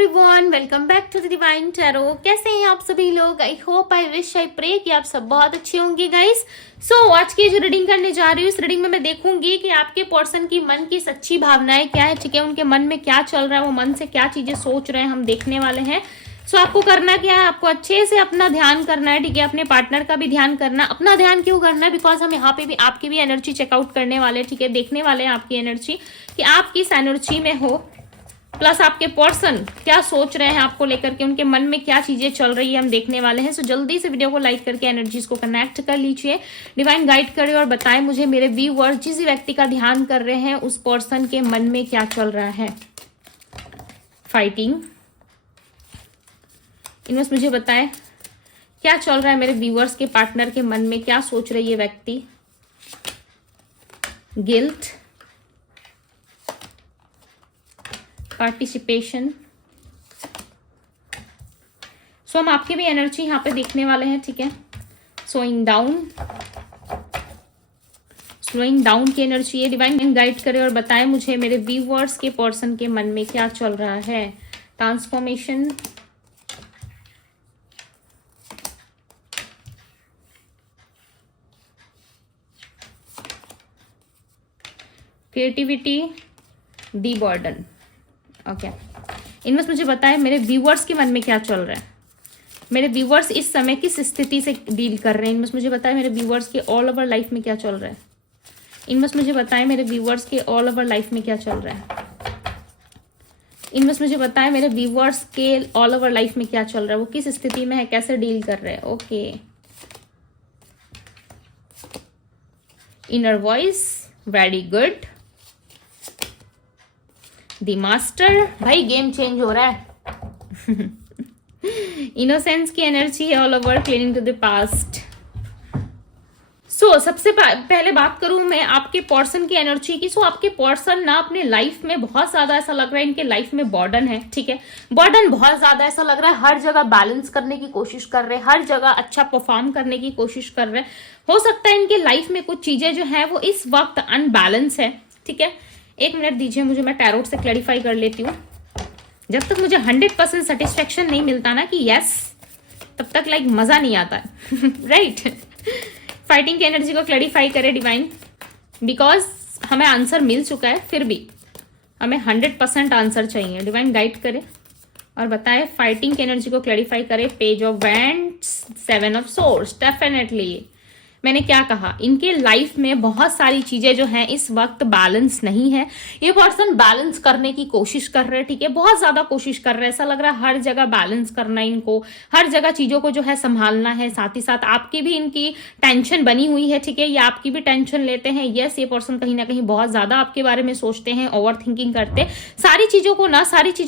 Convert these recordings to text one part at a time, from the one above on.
Everyone, welcome back to the divine tarot. कैसे हैं आप सभी लोग? I hope, I wish, I pray कि आप सब बहुत अच्छे होंगे गाइस। सो आज की जो रीडिंग करने जा रही हूँ, इस रीडिंग में मैं देखूंगी कि आपके पर्सन की मन की सच्ची भावनाएं क्या है, ठीक है, उनके मन में क्या चल रहा है, वो मन से क्या चीजें सोच रहे हैं, हम देखने वाले हैं। सो आपको करना क्या है, आपको अच्छे से अपना ध्यान करना है, ठीक है, अपने पार्टनर का भी ध्यान करना। अपना ध्यान क्यों करना है? बिकॉज हम यहाँ पे भी आपकी भी एनर्जी चेकआउट करने वाले, ठीक है, देखने वाले हैं आपकी एनर्जी कि आप किस एनर्जी में हो, प्लस आपके पर्सन क्या सोच रहे हैं आपको लेकर के, उनके मन में क्या चीजें चल रही है, हम देखने वाले हैं। सो जल्दी से वीडियो को लाइक करके एनर्जीज को कनेक्ट कर लीजिए, डिवाइन गाइड करे और बताएं मुझे मेरे व्यूअर्स जिस व्यक्ति का ध्यान कर रहे हैं उस पर्सन के मन में क्या चल रहा है। फाइटिंग, इनमें मुझे बताएं क्या चल रहा है मेरे व्यूअर्स के पार्टनर के मन में, क्या सोच रही है व्यक्ति। Guilt, participation. सो हम आपकी भी एनर्जी यहाँ पे देखने वाले हैं, ठीक है। स्लोइंग डाउन की एनर्जी है, डिवाइन गाइड करे और बताएं मुझे मेरे व्यूअर्स के पर्सन के मन में क्या चल रहा है। ट्रांसफॉर्मेशन, क्रिएटिविटी, दी बर्डन। ओके, इनमें मुझे बताएं मेरे व्यूअर्स के मन में क्या चल रहा है, मेरे व्यूअर्स इस समय किस स्थिति से डील कर रहे हैं। इनमें मुझे बताएं मेरे व्यूअर्स के ऑल ओवर लाइफ में क्या चल रहा है। इनमें मुझे बताएं मेरे व्यूअर्स के ऑल ओवर लाइफ में क्या चल रहा है। इनमें मुझे बताएं मेरे व्यूअर्स के ऑल ओवर लाइफ में क्या चल रहा है, वो किस स्थिति में है, कैसे डील कर रहे हैं। Okay, inner voice, very good. The master, भाई गेम चेंज हो रहा है। इनोसेंस की एनर्जी है, all over, cleaning to the past. So सबसे पहले बात करूं मैं आपके पर्सन की एनर्जी की। सो आपके पर्सन ना अपने लाइफ में बहुत ज्यादा ऐसा लग रहा है इनके लाइफ में बर्डन है, ठीक है, बर्डन बहुत ज्यादा ऐसा लग रहा है, हर जगह बैलेंस करने की कोशिश कर रहे हैं, हर जगह अच्छा परफॉर्म करने की कोशिश कर रहे हैं। हो सकता है इनके लाइफ में कुछ चीजें जो है वो इस वक्त अनबैलेंस है, ठीक है। एक मिनट दीजिए मुझे, मैं टैरोट से क्लैरिफाई कर लेती हूँ। जब तक मुझे 100% सेटिस्फेक्शन नहीं मिलता ना कि यस, तब तक लाइक मजा नहीं आता है। राइट। फाइटिंग की एनर्जी को क्लैरिफाई करे डिवाइन, बिकॉज हमें आंसर मिल चुका है, फिर भी हमें 100% आंसर चाहिए। डिवाइन गाइड करे और बताए, फाइटिंग की एनर्जी को क्लैरिफाई करे। Page of wands, 7 of source. Definitely मैंने क्या कहा, इनके लाइफ में बहुत सारी चीजें जो हैं इस वक्त बैलेंस नहीं है। ये पर्सन बैलेंस करने की कोशिश कर रहे हैं, ठीक है, बहुत ज्यादा कोशिश कर रहे हैं। ऐसा लग रहा है हर जगह बैलेंस करना, इनको हर जगह चीजों को जो है संभालना है। साथ ही साथ आपकी भी इनकी टेंशन बनी हुई है, ठीक है, ये आपकी भी टेंशन लेते हैं। यस, ये पर्सन कहीं ना कहीं बहुत ज्यादा आपके बारे में सोचते हैं, ओवर थिंकिंग करते, सारी चीजों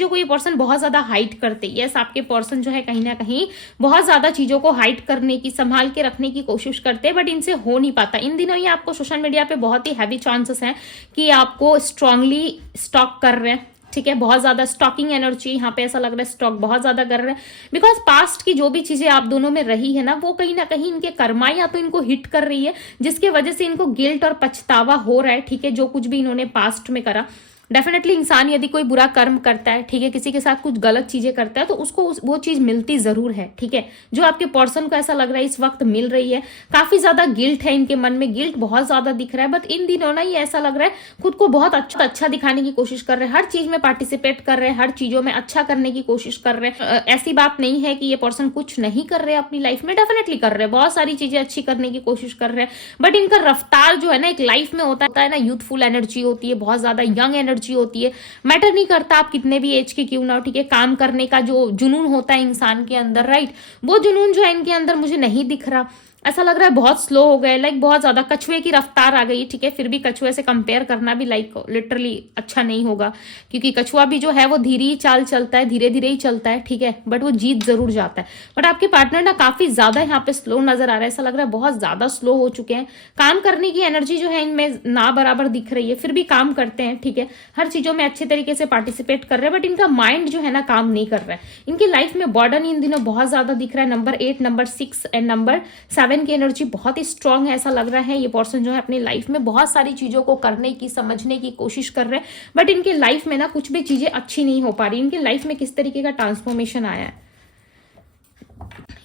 को ये पर्सन बहुत ज्यादा हाइड करते। यस, आपके पर्सन जो है कहीं ना कहीं बहुत ज्यादा चीजों को हाइड करने की, संभाल के रखने की कोशिश करते हैं, बट इनसे हो नहीं पाता। इन दिनों ये आपको सोशल मीडिया पे बहुत ही हैवी चांसेस हैं कि आपको स्ट्रांगली स्टॉक कर रहे हैं, ठीक है, बहुत ज्यादा स्टॉकिंग एनर्जी यहाँ पे ऐसा लग रहा है, स्टॉक बहुत ज्यादा कर रहे हैं। बिकॉज पास्ट की जो भी चीजें आप दोनों में रही है ना, वो कहीं ना कहीं इनके कर्मा या तो इनको हिट कर रही है, जिसके वजह से इनको गिल्ट और पछतावा हो रहा है, ठीक है, जो कुछ भी इन्होंने पास्ट में करा। डेफिनेटली इंसान यदि कोई बुरा कर्म करता है, ठीक है, किसी के साथ कुछ गलत चीजें करता है, तो उसको वो चीज मिलती जरूर है, ठीक है, जो आपके पर्सन को ऐसा लग रहा है इस वक्त मिल रही है। काफी ज्यादा गिल्ट है इनके मन में, गिल्ट बहुत ज्यादा दिख रहा है, बट इन दिनों ना ये ऐसा लग रहा है खुद को बहुत अच्छा दिखाने की कोशिश कर रहे हैं, हर चीज में पार्टिसिपेट कर रहे हैं, हर चीजों में अच्छा करने की कोशिश कर रहे हैं। ऐसी बात नहीं है कि ये पर्सन कुछ नहीं कर रहे अपनी लाइफ में, डेफिनेटली कर रहे हैं, बहुत सारी चीजें अच्छी करने की कोशिश कर रहे हैं, बट इनका रफ्तार जो है ना, एक लाइफ में होता है ना, यूथफुल एनर्जी होती है, बहुत ज्यादा यंग एनर्जी होती है। मैटर नहीं करता आप कितने भी एज के क्यों ना हो, ठीक है, काम करने का जो जुनून होता है इंसान के अंदर, राइट, वो जुनून जो है इनके अंदर मुझे नहीं दिख रहा। ऐसा लग रहा है बहुत स्लो हो गए, लाइक बहुत ज्यादा कछुए की रफ्तार आ गई, ठीक है, फिर भी कछुए से कंपेयर करना भी लाइक लिटरली अच्छा नहीं होगा, क्योंकि कछुआ भी जो है वो धीरे ही चाल चलता है, धीरे धीरे ही चलता है, ठीक है, बट वो जीत जरूर जाता है। बट आपके पार्टनर ना काफी ज्यादा यहाँ पे स्लो नजर आ रहा है, ऐसा लग रहा है बहुत ज्यादा स्लो हो चुके हैं। काम करने की एनर्जी जो है इनमें ना बराबर दिख रही है, फिर भी काम करते हैं, ठीक है, हर चीजों में अच्छे तरीके से पार्टिसिपेट कर रहे हैं, बट इनका माइंड जो है ना काम नहीं कर रहा है। इनकी लाइफ में बर्डन इन दिनों बहुत ज्यादा दिख रहा है। नंबर 8, नंबर 6 एंड नंबर 7 7 की एनर्जी बहुत ही स्ट्रांग है, ऐसा लग रहा है ये पर्सन जो है अपनी लाइफ में बहुत सारी चीजों को करने की, समझने की कोशिश कर रहे हैं, बट इनके लाइफ में ना कुछ भी चीजें अच्छी नहीं हो पा रही। इनके लाइफ में किस तरीके का ट्रांसफॉर्मेशन आया है,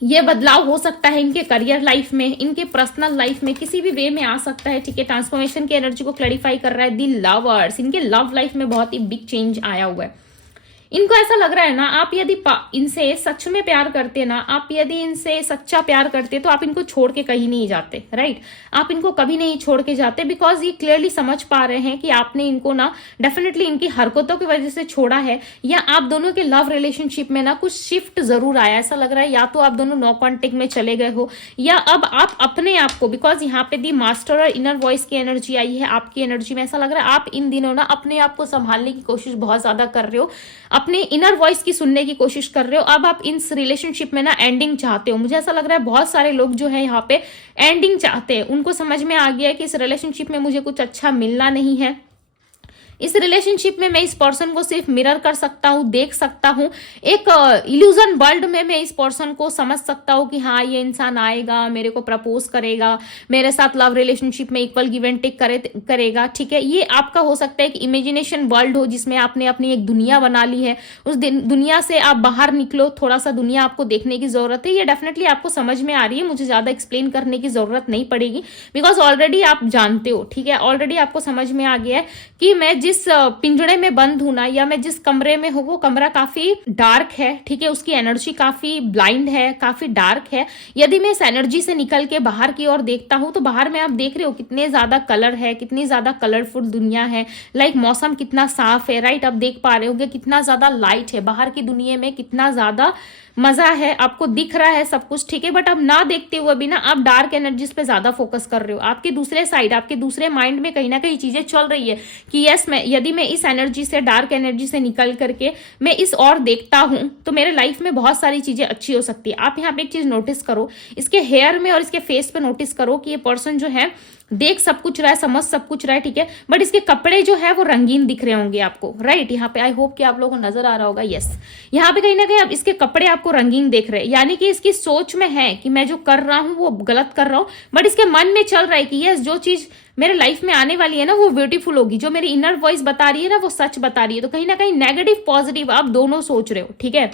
ये बदलाव हो सकता है इनके करियर लाइफ में, इनके पर्सनल लाइफ में, किसी भी वे में आ सकता है, ठीक है। ट्रांसफॉर्मेशन की एनर्जी को क्लैरिफाई कर रहा है दी लवर्स, इनके लव लाइफ में बहुत ही बिग चेंज आया हुआ है। इनको ऐसा लग रहा है ना, आप यदि इनसे सच में प्यार करते ना, आप यदि इनसे सच्चा प्यार करते तो आप इनको छोड़ के कहीं नहीं जाते, राइट। आप इनको कभी नहीं छोड़ के जाते, बिकॉज ये क्लियरली समझ पा रहे हैं कि आपने इनको ना डेफिनेटली इनकी हरकतों की वजह से छोड़ा है, या आप दोनों के लव रिलेशनशिप में ना कुछ शिफ्ट जरूर आया। ऐसा लग रहा है या तो आप दोनों नो कॉन्टेक्ट में चले गए हो, या अब आप अपने आप को, बिकॉज यहाँ पे दी मास्टर और इनर वॉइस की एनर्जी आई है आपकी एनर्जी में, ऐसा लग रहा है आप इन दिनों ना अपने आप को संभालने की कोशिश बहुत ज्यादा कर रहे हो, अपने इनर वॉइस की सुनने की कोशिश कर रहे हो। अब आप इस रिलेशनशिप में ना एंडिंग चाहते हो। मुझे ऐसा लग रहा है बहुत सारे लोग जो है यहाँ पे एंडिंग चाहते हैं, उनको समझ में आ गया है कि इस रिलेशनशिप में मुझे कुछ अच्छा मिलना नहीं है, इस रिलेशनशिप में मैं इस पर्सन को सिर्फ मिरर कर सकता हूँ, देख सकता हूँ, एक इल्यूजन वर्ल्ड में मैं इस पर्सन को समझ सकता हूँ कि हाँ ये इंसान आएगा, मेरे को प्रपोज करेगा, मेरे साथ लव रिलेशनशिप में इक्वल गिव एंड टेक करेगा, ठीक है। ये आपका हो सकता है कि इमेजिनेशन वर्ल्ड हो जिसमें आपने अपनी एक दुनिया बना ली है, उस दुनिया से आप बाहर निकलो, थोड़ा सा दुनिया आपको देखने की जरूरत है। ये डेफिनेटली आपको समझ में आ रही है, मुझे ज्यादा एक्सप्लेन करने की जरूरत नहीं पड़ेगी, बिकॉज ऑलरेडी आप जानते हो, ठीक है। ऑलरेडी आपको समझ में आ गया है कि मैं जिस पिंजड़े में बंद हूं ना, या मैं जिस कमरे में हूं, वो कमरा काफी डार्क है, ठीक है। उसकी एनर्जी काफी ब्लाइंड है, काफी डार्क है। यदि मैं इस एनर्जी से निकल के बाहर की ओर देखता हूं तो बाहर में आप देख रहे हो कितने ज्यादा कलर है, कितनी ज्यादा कलरफुल दुनिया है, लाइक मौसम कितना साफ है, राइट। आप देख पा रहे होगे कितना ज्यादा लाइट है बाहर की दुनिया में, कितना ज्यादा मजा है, आपको दिख रहा है सब कुछ, ठीक है। बट अब ना देखते हुए भी ना आप डार्क एनर्जीज पे ज्यादा फोकस कर रहे हो। आपके दूसरे साइड, आपके दूसरे माइंड में कहीं ना कहीं चीजें चल रही है कि यस, मैं यदि मैं इस एनर्जी से, डार्क एनर्जी से निकल करके मैं इस और देखता हूं तो मेरे लाइफ में बहुत सारी चीजें अच्छी हो सकती है। आप यहाँ पे एक चीज नोटिस करो, इसके हेयर में और इसके फेस पे नोटिस करो कि ये पर्सन जो है देख सब कुछ रहा है, समझ सब कुछ रहा है, ठीक है। बट इसके कपड़े जो है वो रंगीन दिख रहे होंगे आपको, राइट। यहाँ पे आई होप कि आप लोगों को नजर आ रहा होगा, यस। यहाँ पे कहीं ना कहीं आप इसके कपड़े आपको रंगीन देख रहे हैं, यानी कि इसकी सोच में है कि मैं जो कर रहा हूँ वो गलत कर रहा हूँ, बट इसके मन में चल रहा है कि यस, जो चीज मेरे लाइफ में आने वाली है ना वो ब्यूटीफुल होगी, जो मेरी इनर वॉइस बता रही है ना वो सच बता रही है। तो कहीं ना कहीं नेगेटिव पॉजिटिव आप दोनों सोच रहे हो, ठीक है।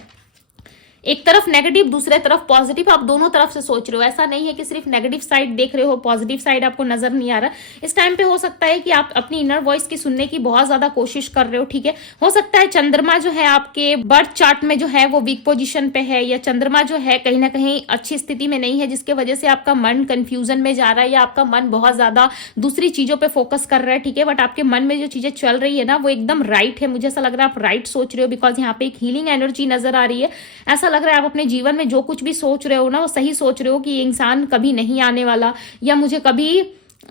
एक तरफ नेगेटिव, दूसरे तरफ पॉजिटिव, आप दोनों तरफ से सोच रहे हो। ऐसा नहीं है कि सिर्फ नेगेटिव साइड देख रहे हो, पॉजिटिव साइड आपको नजर नहीं आ रहा। इस टाइम पे हो सकता है कि आप अपनी इनर वॉइस की सुनने की बहुत ज्यादा कोशिश कर रहे हो, ठीक है। हो सकता है चंद्रमा जो है आपके बर्थ चार्ट में जो है वो वीक पोजिशन पे है, या चंद्रमा जो है कहीं ना कहीं अच्छी स्थिति में नहीं है, जिसके वजह से आपका मन कंफ्यूजन में जा रहा है, या आपका मन बहुत ज्यादा दूसरी चीजों पर फोकस कर रहा है, ठीक है। बट आपके मन में जो चीजें चल रही है ना वो एकदम राइट है। मुझे ऐसा लग रहा है आप राइट सोच रहे हो, बिकॉज यहाँ पे एक हीलिंग एनर्जी नजर आ रही है। ऐसा लग रहा है आप अपने जीवन में जो कुछ भी सोच रहे हो ना वो सही सोच रहे हो कि ये इंसान कभी नहीं आने वाला, या मुझे कभी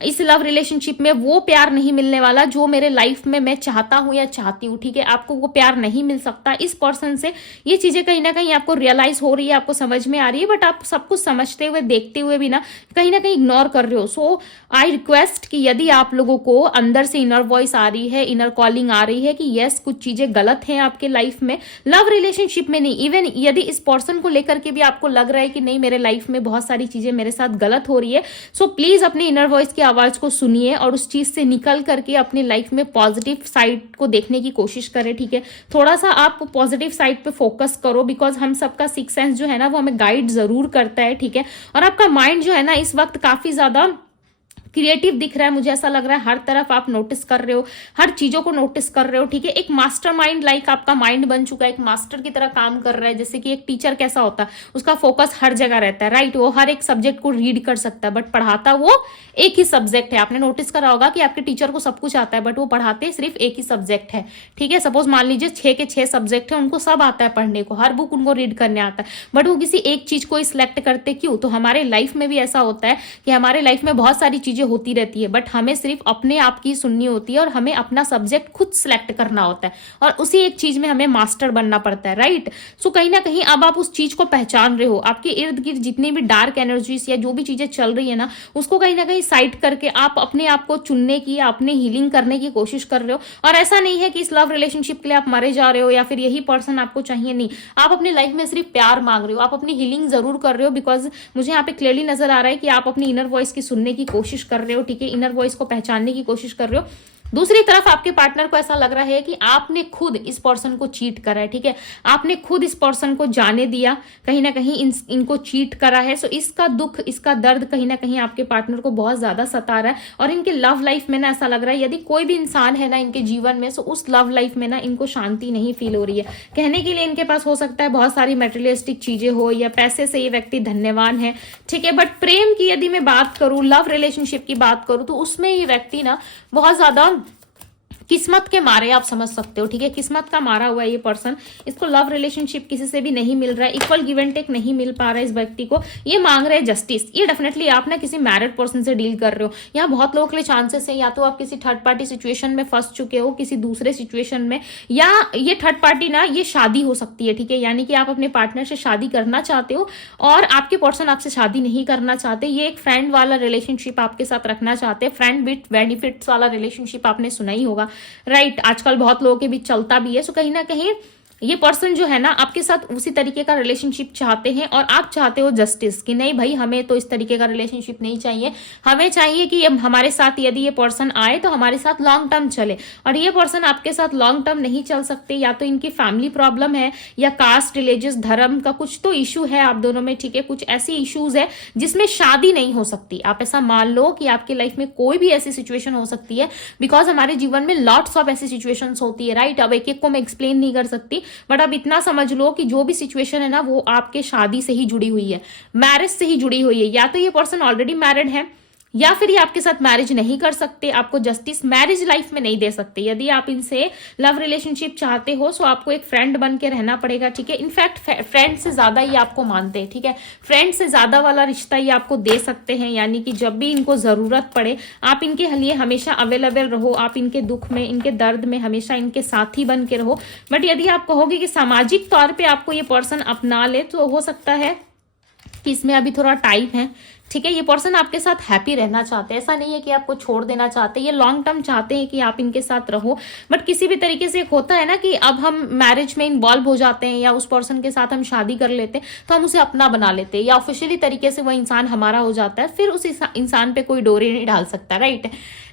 इस लव रिलेशनशिप में वो प्यार नहीं मिलने वाला जो मेरे लाइफ में मैं चाहता हूं या चाहती हूं, ठीक है। आपको वो प्यार नहीं मिल सकता इस पर्सन से। ये चीजें कहीं ना कहीं आपको रियलाइज हो रही है, आपको समझ में आ रही है, बट आप सब कुछ समझते हुए, देखते हुए भी ना कहीं इग्नोर कर रहे हो। सो आई रिक्वेस्ट कि यदि आप लोगों को अंदर से इनर वॉइस आ रही है, इनर कॉलिंग आ रही है कि यस, कुछ चीजें गलत हैं आपके लाइफ में, लव रिलेशनशिप में नहीं, इवन यदि इस पर्सन को लेकर के भी आपको लग रहा है कि नहीं मेरे लाइफ में बहुत सारी चीजें मेरे साथ गलत हो रही है, सो प्लीज अपनी इनर वॉइस की आवाज को सुनिए और उस चीज से निकल करके अपनी लाइफ में पॉजिटिव साइड को देखने की कोशिश करें, ठीक है। थोड़ा सा आप पॉजिटिव साइड पे फोकस करो, बिकॉज हम सबका सिक्स सेंस जो है ना वो हमें गाइड जरूर करता है, ठीक है। और आपका माइंड जो है ना इस वक्त काफी ज्यादा क्रिएटिव दिख रहा है। मुझे ऐसा लग रहा है हर तरफ आप नोटिस कर रहे हो, हर चीजों को नोटिस कर रहे हो, ठीक है। एक मास्टर माइंड लाइक आपका माइंड बन चुका है, एक मास्टर की तरह काम कर रहा है। जैसे कि एक टीचर कैसा होता है, उसका फोकस हर जगह रहता है, राइट। वो हर एक सब्जेक्ट को रीड कर सकता है, बट पढ़ाता वो एक ही सब्जेक्ट है। आपने नोटिस करा होगा कि आपके टीचर को सब कुछ आता है, बट वो पढ़ाते सिर्फ एक ही सब्जेक्ट है, ठीक है। सपोज मान लीजिए 6 के 6 सब्जेक्ट है, उनको सब आता है पढ़ने को, हर बुक उनको रीड करने आता है, बट वो किसी एक चीज को सिलेक्ट करते क्यों? तो हमारे लाइफ में भी ऐसा होता है कि हमारे लाइफ में बहुत सारी चीजें चीजें होती रहती है, बट हमें सिर्फ अपने आप की सुननी होती है और हमें अपना सब्जेक्ट खुद सिलेक्ट करना होता है और उसी एक चीज में हमें मास्टर बनना पड़ता है, राइट। सो कहीं ना कहीं अब आप उस चीज को पहचान रहे हो, आपके इर्द गिर्द जितनी भी डार्क एनर्जीज या जो भी चीजें चल रही है ना, उसको कहीं ना कहीं साइड करके आप अपने आप को चुनने की, अपने हीलिंग करने की कोशिश कर रहे हो। और ऐसा नहीं है कि इस लव रिलेशनशिप के लिए आप मरे जा रहे हो या फिर यही पर्सन आपको चाहिए, नहीं, आप अपने लाइफ में सिर्फ प्यार मांग रहे हो, आप अपनी हीलिंग जरूर कर रहे हो, बिकॉज मुझे यहाँ पे क्लियरली नजर आ रहा है कि आप अपनी इनर वॉइस की सुनने की कोशिश कर रहे हो, ठीक है, इनर वॉइस को पहचानने की कोशिश कर रहे हो। दूसरी तरफ आपके पार्टनर को ऐसा लग रहा है कि आपने खुद इस पर्सन को चीट करा है, ठीक है, आपने खुद इस पर्सन को जाने दिया, कहीं ना कहीं इनको चीट करा है। सो इसका दुख, इसका दर्द कहीं ना कहीं आपके पार्टनर को बहुत ज्यादा सता रहा है। और इनके लव लाइफ में ना ऐसा लग रहा है, यदि कोई भी इंसान है ना इनके जीवन में, सो उस लव लाइफ में ना इनको शांति नहीं फील हो रही है। कहने के लिए इनके पास हो सकता है बहुत सारी मेटेरियलिस्टिक चीजें हो या पैसे से ये व्यक्ति धन्यवान है, ठीक है, बट प्रेम की यदि मैं बात करूं, लव रिलेशनशिप की बात करूं, तो उसमें ये व्यक्ति ना बहुत ज्यादा किस्मत के मारे, आप समझ सकते हो, ठीक है, किस्मत का मारा हुआ है ये पर्सन। इसको लव रिलेशनशिप किसी से भी नहीं मिल रहा है, इक्वल गिव एंड टेक नहीं मिल पा रहा है इस व्यक्ति को। ये मांग रहे हैं जस्टिस। ये डेफिनेटली आप ना किसी मैरिड पर्सन से डील कर रहे हो। यहाँ बहुत लोगों के लिए चांसेस है, या तो आप किसी थर्ड पार्टी सिचुएशन में फंस चुके हो, किसी दूसरे सिचुएशन में, या ये थर्ड पार्टी ना ये शादी हो सकती है, ठीक है, यानी कि आप अपने पार्टनर से शादी करना चाहते हो और आपके पर्सन आपसे शादी नहीं करना चाहते। ये एक फ्रेंड वाला रिलेशनशिप आपके साथ रखना चाहते हैं, फ्रेंड विथ बेनिफिट्स वाला रिलेशनशिप आपने सुना ही होगा, राइट। आजकल बहुत लोगों के बीच चलता भी है। सो कहीं ना कहीं ये पर्सन जो है ना आपके साथ उसी तरीके का रिलेशनशिप चाहते हैं और आप चाहते हो जस्टिस, कि नहीं भाई हमें तो इस तरीके का रिलेशनशिप नहीं चाहिए, हमें चाहिए कि हमारे साथ यदि ये पर्सन आए तो हमारे साथ लॉन्ग टर्म चले। और ये पर्सन आपके साथ लॉन्ग टर्म नहीं चल सकते, या तो इनकी फैमिली प्रॉब्लम है या कास्ट, रिलीजियस, धर्म का कुछ तो इशू है आप दोनों में, ठीक है, कुछ ऐसी इश्यूज है जिसमें शादी नहीं हो सकती। आप ऐसा मान लो कि आपकी लाइफ में कोई भी ऐसी सिचुएशन हो सकती है, बिकॉज हमारे जीवन में लॉट्स ऑफ ऐसी सिचुएशंस होती है, राइट। अब एक एक को मैं एक्सप्लेन नहीं कर सकती, बट अब इतना समझ लो कि जो भी सिचुएशन है ना वो आपके शादी से ही जुड़ी हुई है, मैरिज से ही जुड़ी हुई है। या तो ये पर्सन ऑलरेडी मैरिड है या फिर ये आपके साथ मैरिज नहीं कर सकते, आपको जस्टिस मैरिज लाइफ में नहीं दे सकते। यदि आप इनसे लव रिलेशनशिप चाहते हो तो आपको एक फ्रेंड बन के रहना पड़ेगा, ठीक है। इनफैक्ट फ्रेंड से ज्यादा ये आपको मानते हैं, ठीक है, फ्रेंड से ज्यादा वाला रिश्ता ये आपको दे सकते हैं, यानी कि जब भी इनको जरूरत पड़े आप इनके लिए हमेशा अवेलेबल रहो, आप इनके दुख में, इनके दर्द में हमेशा इनके साथी बन के रहो। बट यदि आप कहोगे कि सामाजिक तौर पर आपको ये पर्सन अपना ले, तो हो सकता है कि इसमें अभी थोड़ा टाइम है, ठीक है। ये पर्सन आपके साथ हैप्पी रहना चाहते हैं, ऐसा नहीं है कि आपको छोड़ देना चाहते, ये लॉन्ग टर्म चाहते हैं कि आप इनके साथ रहो। बट किसी भी तरीके से एक होता है ना कि अब हम मैरिज में इन्वॉल्व हो जाते हैं या उस पर्सन के साथ हम शादी कर लेते हैं तो हम उसे अपना बना लेते हैं, या ऑफिशियली तरीके से वह इंसान हमारा हो जाता है, फिर उस इंसान पे कोई डोरी नहीं डाल सकता, राइट।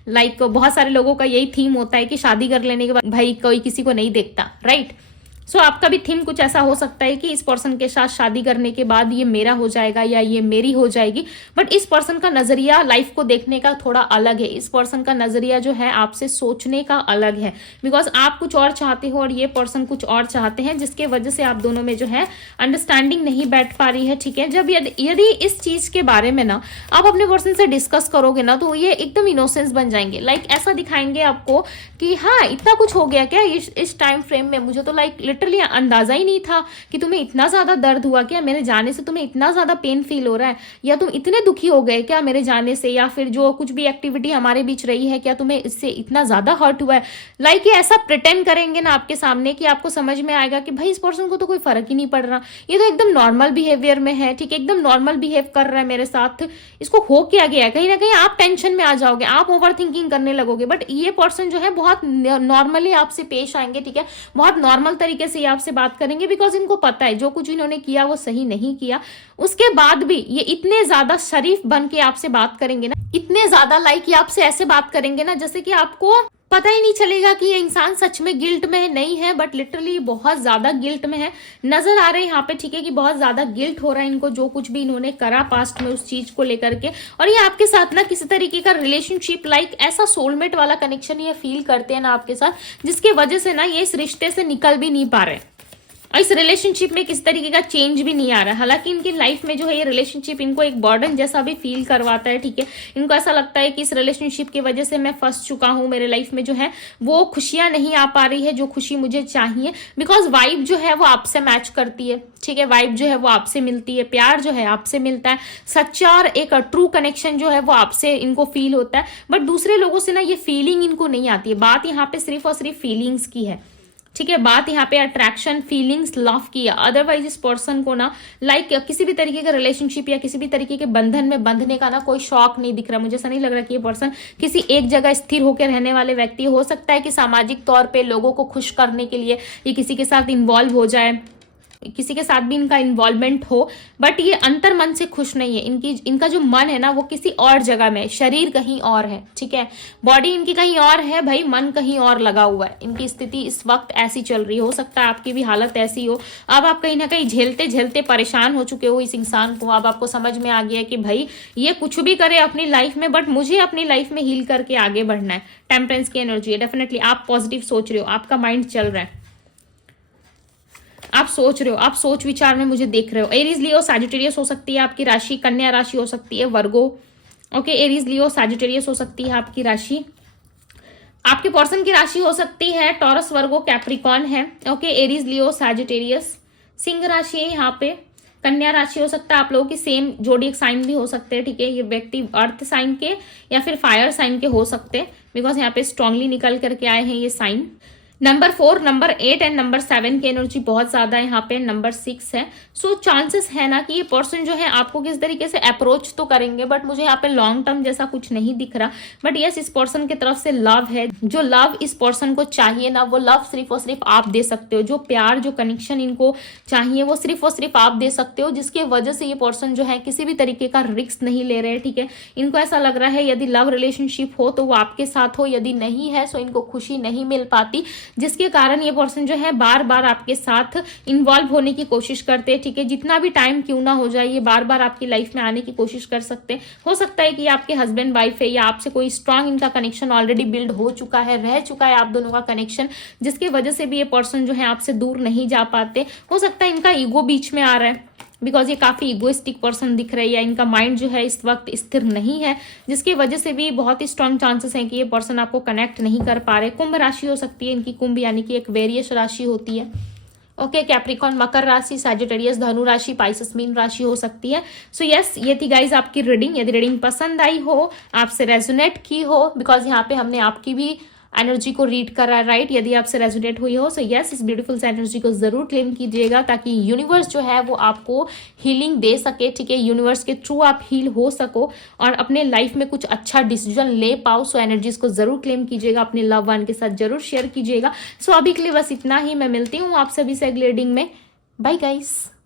लाइक बहुत सारे लोगों का यही थीम होता है कि शादी कर लेने के बाद भाई कोई किसी को नहीं देखता, राइट। सो आपका भी थीम कुछ ऐसा हो सकता है कि इस पर्सन के साथ शादी करने के बाद ये मेरा हो जाएगा या ये मेरी हो जाएगी। बट इस पर्सन का नजरिया लाइफ को देखने का थोड़ा अलग है, इस पर्सन का नजरिया जो है आपसे सोचने का अलग है, बिकॉज आप कुछ और चाहते हो और ये पर्सन कुछ और चाहते हैं, जिसके वजह से आप दोनों में जो है अंडरस्टैंडिंग नहीं बैठ पा रही है, ठीक है। जब यदि इस चीज के बारे में ना आप अपने पर्सन से डिस्कस करोगे ना तो ये एकदम इनोसेंस बन जाएंगे, लाइक ऐसा दिखाएंगे आपको कि हाँ इतना कुछ हो गया क्या इस टाइम फ्रेम में, मुझे तो लाइक लिटरली अंदाजा ही नहीं था कि तुम्हें इतना ज्यादा दर्द हुआ क्या मेरे जाने से, तुम्हें इतना ज्यादा पेन फील हो रहा है, या तुम इतने दुखी हो गए क्या मेरे जाने से, या फिर जो कुछ भी एक्टिविटी हमारे बीच रही है क्या तुम्हें इससे इतना ज्यादा हर्ट हुआ है। लाइक ये ऐसा प्रिटेंड करेंगे ना आपके सामने कि आपको समझ में आएगा कि भाई इस पर्सन को तो कोई फर्क ही नहीं पड़ रहा, ये तो एकदम नॉर्मल बिहेवियर में है, ठीक है, एकदम नॉर्मल बिहेव कर रहा है मेरे साथ, इसको हो क्या गया है। कहीं ना कहीं आप टेंशन में आ जाओगे, आप ओवर थिंकिंग करने लगोगे। बट ये पर्सन जो है बहुत नॉर्मली आपसे पेश आएंगे, ठीक है, बहुत नॉर्मल तरीके से आपसे बात करेंगे, बिकॉज इनको पता है जो कुछ इन्होंने किया वो सही नहीं किया। उसके बाद भी ये इतने ज्यादा शरीफ बन के आपसे बात करेंगे ना, इतने ज्यादा लाइक ये आपसे ऐसे बात करेंगे ना जैसे कि आपको पता ही नहीं चलेगा कि ये इंसान सच में गिल्ट में नहीं है, बट लिटरली बहुत ज्यादा गिल्ट में है, नजर आ रहे हैं यहाँ पे, ठीक है, कि बहुत ज्यादा गिल्ट हो रहा है इनको जो कुछ भी इन्होंने करा पास्ट में उस चीज को लेकर के। और ये आपके साथ ना किसी तरीके का रिलेशनशिप, लाइक ऐसा सोलमेट वाला कनेक्शन ये फील करते हैं ना आपके साथ, जिसकी वजह से ना ये इस रिश्ते से निकल भी नहीं पा रहे। और इस रिलेशनशिप में किस तरीके का चेंज भी नहीं आ रहा है। हालांकि इनकी लाइफ में जो है ये रिलेशनशिप इनको एक बर्डन जैसा भी फील करवाता है, ठीक है। इनको ऐसा लगता है कि इस रिलेशनशिप की वजह से मैं फंस चुका हूं, मेरे लाइफ में जो है वो खुशियां नहीं आ पा रही है जो खुशी मुझे चाहिए, बिकॉज वाइब जो है वो आपसे मैच करती है, ठीक है। वाइब जो है वो आपसे मिलती है, प्यार जो है आपसे मिलता है, सच्चा और एक ट्रू कनेक्शन जो है वो आपसे इनको फील होता है। बट दूसरे लोगों से ना ये फीलिंग इनको नहीं आती है। बात यहाँ पे सिर्फ और सिर्फ फीलिंग्स की है, ठीक है। बात यहाँ पे अट्रैक्शन, फीलिंग्स, लव की है। अदरवाइज इस पर्सन को ना लाइक किसी भी तरीके का रिलेशनशिप या किसी भी तरीके के बंधन में बंधने का ना कोई शौक नहीं दिख रहा। मुझे ऐसा नहीं लग रहा कि ये पर्सन किसी एक जगह स्थिर होकर रहने वाले व्यक्ति। हो सकता है कि सामाजिक तौर पे लोगों को खुश करने के लिए ये किसी के साथ इन्वॉल्व हो जाए, किसी के साथ भी इनका इन्वॉल्वमेंट हो, बट ये अंतर मन से खुश नहीं है। इनका जो मन है ना वो किसी और जगह में, शरीर कहीं और है, ठीक है। बॉडी इनकी कहीं और है भाई, मन कहीं और लगा हुआ है। इनकी स्थिति इस वक्त ऐसी चल रही हो सकता है आपकी भी हालत ऐसी हो। अब आप कहीं ना कहीं झेलते झेलते परेशान हो चुके हो इस इंसान को। अब आपको समझ में आ गया कि भाई ये कुछ भी करे अपनी लाइफ में, बट मुझे अपनी लाइफ में हील करके आगे बढ़ना है। टेम्परेंस की एनर्जी है, डेफिनेटली आप पॉजिटिव सोच रहे हो, आपका माइंड चल रहा है, आप सोच रहे हो, आप सोच विचार में मुझे देख रहे हो। एरीज, लियो, सैजिटेरियस हो सकती है आपकी राशि, कन्या राशि हो सकती है, वर्गो, ओके। एरीज, लियो, सैजिटेरियस हो सकती है आपकी राशि। आपके पर्सन की राशि हो सकती है टॉरस, वर्गो, कैप्रिकॉन है, ओके। एरीज, लियो, सैजिटेरियस। सिंह राशि है यहाँ पे, कन्या राशि हो सकता है आप लोगों की, सेम जोडिएक साइन भी हो सकते हैं, ठीक है। ये व्यक्ति अर्थ साइन के या फिर फायर साइन के हो सकते हैं, बिकॉज यहाँ पे स्ट्रांगली निकल करके आए हैं ये sign. Number 4, number 8 and number 7 की एनर्जी बहुत ज्यादा है यहाँ पे, नंबर 6 है। सो चांसेस है ना कि ये पर्सन जो है आपको किस तरीके से अप्रोच तो करेंगे, बट मुझे यहाँ पे लॉन्ग टर्म जैसा कुछ नहीं दिख रहा। बट यस, इस पर्सन की तरफ से लव है। जो लव इस पर्सन को चाहिए ना, वो लव सिर्फ और सिर्फ आप दे सकते हो। जो प्यार, जो कनेक्शन इनको चाहिए वो सिर्फ और सिर्फ आप दे सकते हो, जिसकी वजह से ये पर्सन जो है किसी भी तरीके का रिस्क नहीं ले रहे, ठीक है। इनको ऐसा लग रहा है यदि लव रिलेशनशिप हो तो वो आपके साथ हो, यदि नहीं है सो इनको खुशी नहीं मिल पाती, जिसके कारण ये पर्सन जो है बार बार आपके साथ इन्वॉल्व होने की कोशिश करते हैं, ठीक है। जितना भी टाइम क्यों ना हो जाए, ये बार बार आपकी लाइफ में आने की कोशिश कर सकते हैं। हो सकता है कि आपके हस्बैंड वाइफ है या आपसे कोई स्ट्रांग इनका कनेक्शन ऑलरेडी बिल्ड हो चुका है, रह चुका है आप दोनों का कनेक्शन, जिसकी वजह से भी ये पर्सन जो है आपसे दूर नहीं जा पाते। हो सकता है इनका ईगो बीच में आ रहा है, बिकॉज ये काफी इगोइस्टिक पर्सन दिख रही है। इनका माइंड जो है इस वक्त स्थिर नहीं है, जिसकी वजह से भी बहुत ही स्ट्रांग चांसेस हैं कि ये पर्सन आपको कनेक्ट नहीं कर पा रहे। कुंभ राशि हो सकती है इनकी, कुंभ यानी कि एक वेरियस राशि होती है, ओके। कैप्रिकॉन, मकर राशि, सैजिटेरियस, धनु राशि, पाइसेस, मीन राशि हो सकती है। सो यस, ये थी गाइज आपकी रीडिंग। यदि रीडिंग पसंद आई हो, आपसे रेजोनेट की हो, बिकॉज यहाँ पे हमने आपकी भी एनर्जी को रीड करा है, राइट। यदि आपसे रेजोनेट हुई हो सो यस, इस ब्यूटीफुल एनर्जी को जरूर क्लेम कीजिएगा, ताकि यूनिवर्स जो है वो आपको हीलिंग दे सके, ठीक है। यूनिवर्स के थ्रू आप हील हो सको और अपने लाइफ में कुछ अच्छा डिसीजन ले पाओ। सो एनर्जीज को जरूर क्लेम कीजिएगा, अपने लव वन के साथ जरूर शेयर कीजिएगा। सो अभी के लिए बस इतना ही, मैं मिलती हूँ आप सभी से अगले रीडिंग में। Bye guys.